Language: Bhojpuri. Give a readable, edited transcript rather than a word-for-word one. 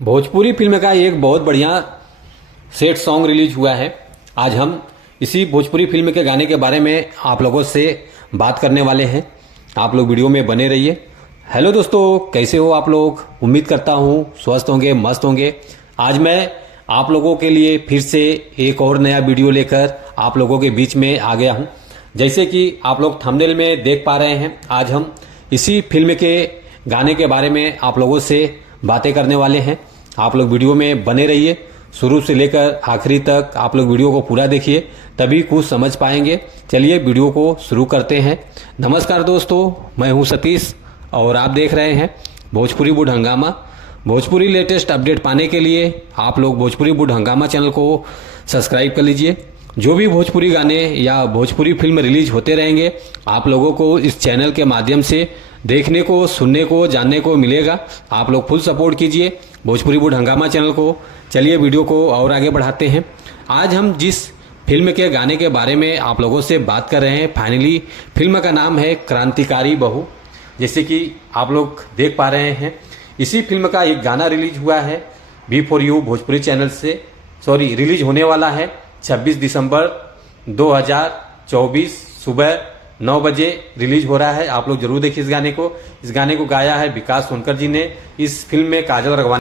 भोजपुरी फिल्म का एक बहुत बढ़िया सेट सॉन्ग रिलीज हुआ है। आज हम इसी भोजपुरी फिल्म के गाने के बारे में आप लोगों से बात करने वाले हैं। आप लोग वीडियो में बने रहिए। हेलो दोस्तों, कैसे हो आप लोग? उम्मीद करता हूँ स्वस्थ होंगे, मस्त होंगे। आज मैं आप लोगों के लिए फिर से एक और नया वीडियो लेकर आप लोगों के बीच में आ गया हूँ। जैसे कि आप लोग थंबनेल में देख पा रहे हैं, आज हम इसी फिल्म के गाने के बारे में आप लोगों से बातें करने वाले हैं। आप लोग वीडियो में बने रहिए, शुरू से लेकर आखिरी तक आप लोग वीडियो को पूरा देखिए, तभी कुछ समझ पाएंगे। चलिए वीडियो को शुरू करते हैं। नमस्कार दोस्तों, मैं हूं सतीश और आप देख रहे हैं भोजपुरी बुड हंगामा। भोजपुरी लेटेस्ट अपडेट पाने के लिए आप लोग भोजपुरी बुड हंगामा चैनल को सब्सक्राइब कर लीजिए। जो भी भोजपुरी गाने या भोजपुरी फिल्म रिलीज होते रहेंगे, आप लोगों को इस चैनल के माध्यम से देखने को, सुनने को, जानने को मिलेगा। आप लोग फुल सपोर्ट कीजिए भोजपुरी बुड हंगामा चैनल को। चलिए वीडियो को और आगे बढ़ाते हैं। आज हम जिस फिल्म के गाने के बारे में आप लोगों से बात कर रहे हैं, फाइनली फिल्म का नाम है क्रांतिकारी बहू। जैसे कि आप लोग देख पा रहे हैं, इसी फिल्म का एक गाना रिलीज हुआ है B4U भोजपुरी चैनल से। रिलीज होने वाला है 26 दिसंबर 2024 सुबह 9 बजे रिलीज हो रहा है। आप लोग जरूर देखिए इस गाने को। इस गाने को गाया है विकास सोनकर जी ने। इस फिल्म में काजल राघवानी